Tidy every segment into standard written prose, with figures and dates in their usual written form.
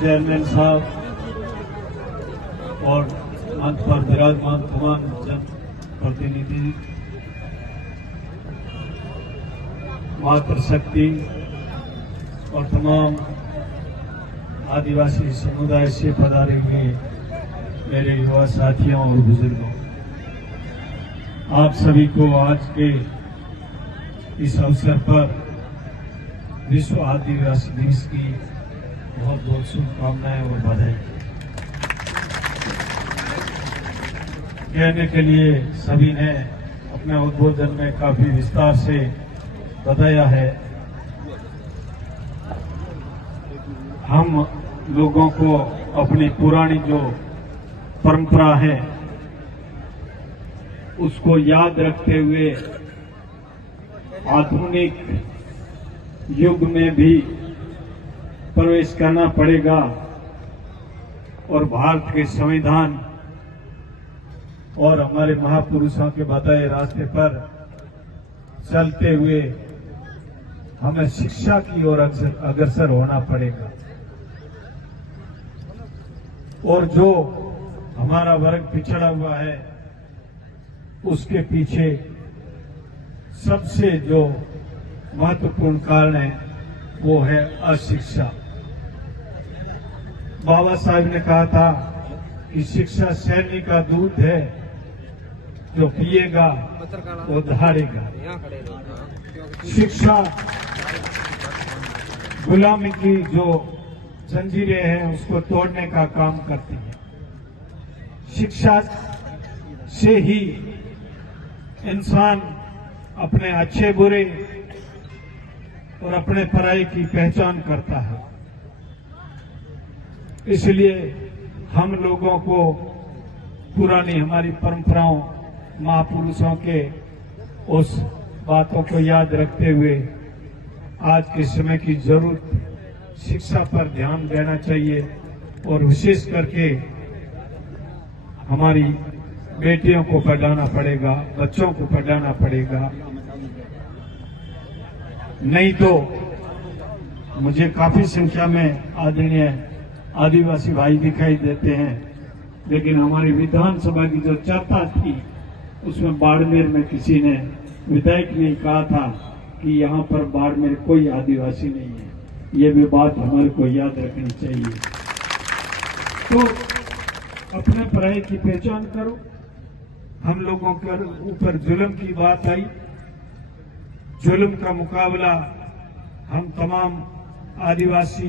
Chairman साहब और मंच पर विराजमान तमाम जन प्रतिनिधि, मातृशक्ति और तमाम आदिवासी समुदाय से पधारे हुए मेरे युवा साथियों और बुजुर्गों, आप सभी को आज के इस अवसर पर विश्व आदिवासी दिवस की बहुत बहुत शुभकामनाएं और बधाई। कहने के लिए सभी ने अपने उद्बोधन में काफी विस्तार से बताया है। हम लोगों को अपनी पुरानी जो परंपरा है उसको याद रखते हुए आधुनिक युग में भी प्रवेश करना पड़ेगा और भारत के संविधान और हमारे महापुरुषों के बताए रास्ते पर चलते हुए हमें शिक्षा की ओर अग्रसर होना पड़ेगा। और जो हमारा वर्ग पिछड़ा हुआ है उसके पीछे सबसे जो महत्वपूर्ण कारण है वो है अशिक्षा। बाबा साहब ने कहा था कि शिक्षा सैनिक का दूध है, जो पिएगा वो दहाड़ेगा। शिक्षा गुलामी की जो जंजीरें हैं उसको तोड़ने का काम करती है। शिक्षा से ही इंसान अपने अच्छे बुरे और अपने पराई की पहचान करता है। इसलिए हम लोगों को पुरानी हमारी परंपराओं, महापुरुषों के उस बातों को याद रखते हुए आज के समय की जरूरत शिक्षा पर ध्यान देना चाहिए और विशेष करके हमारी बेटियों को पढ़ाना पड़ेगा, बच्चों को पढ़ाना पड़ेगा। नहीं तो मुझे काफी संख्या में आदरणीय आदिवासी भाई दिखाई देते हैं, लेकिन हमारी विधानसभा की जो चर्चा थी उसमें बाड़मेर में किसी ने विधायक ने कहा था कि यहाँ पर बाड़मेर कोई आदिवासी नहीं है। ये भी बात हमारे को याद रखनी चाहिए। तो अपने पराये की पहचान करो। हम लोगों के ऊपर जुल्म की बात आई, जुल्म का मुकाबला हम तमाम आदिवासी,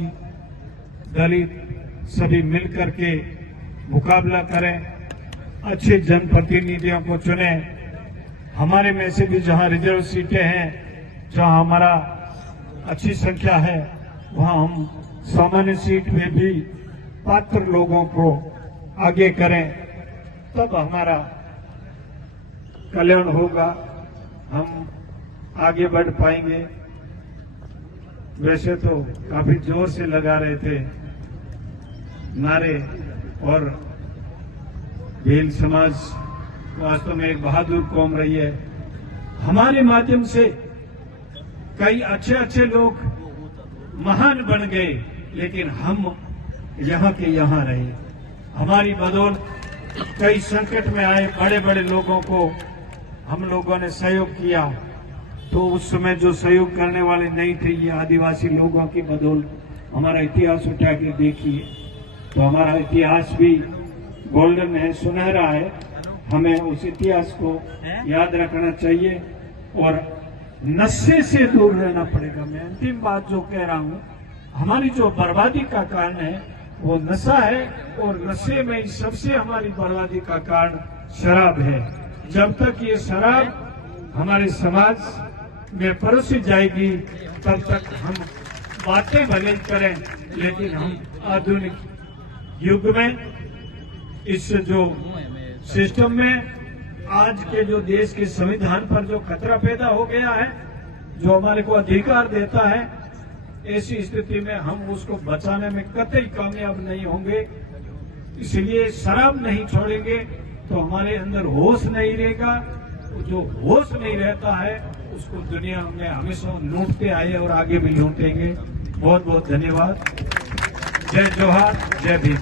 दलित सभी मिलकर के मुकाबला करें, अच्छे जनप्रतिनिधियों को चुने। हमारे में से भी जहां रिजर्व सीटें हैं, जहां हमारा अच्छी संख्या है, वहां हम सामान्य सीट में भी पात्र लोगों को आगे करें, तब हमारा कल्याण होगा, हम आगे बढ़ पाएंगे। वैसे तो काफी जोर से लगा रहे थे नारे, और भील समाज वास्तव में एक बहादुर कौम रही है। हमारे माध्यम से कई अच्छे अच्छे लोग महान बन गए, लेकिन हम यहाँ के यहाँ रहे। हमारी बदौलत कई संकट में आए बड़े बड़े लोगों को हम लोगों ने सहयोग किया। तो उस समय जो सहयोग करने वाले नहीं थे, ये आदिवासी लोगों की बदौलत हमारा इतिहास उठा के देखिए, तो हमारा इतिहास भी गोल्डन है, सुनहरा है। हमें उस इतिहास को याद रखना चाहिए और नशे से दूर रहना पड़ेगा। मैं अंतिम बात जो कह रहा हूँ, हमारी जो बर्बादी का कारण है वो नशा है, और नशे में सबसे हमारी बर्बादी का कारण शराब है। जब तक ये शराब हमारे समाज में परोसी जाएगी, तब तक हम बातें भले करें, लेकिन हम आधुनिक युग में इस जो सिस्टम में आज के जो देश के संविधान पर जो खतरा पैदा हो गया है, जो हमारे को अधिकार देता है, ऐसी स्थिति में हम उसको बचाने में कतई कामयाब नहीं होंगे। इसलिए शराब नहीं छोड़ेंगे तो हमारे अंदर होश नहीं रहेगा। जो होश नहीं रहता है उसको दुनिया में हमेशा लूटते आए और आगे भी लूटेंगे। बहुत बहुत धन्यवाद। जय जोहार, जय भीम।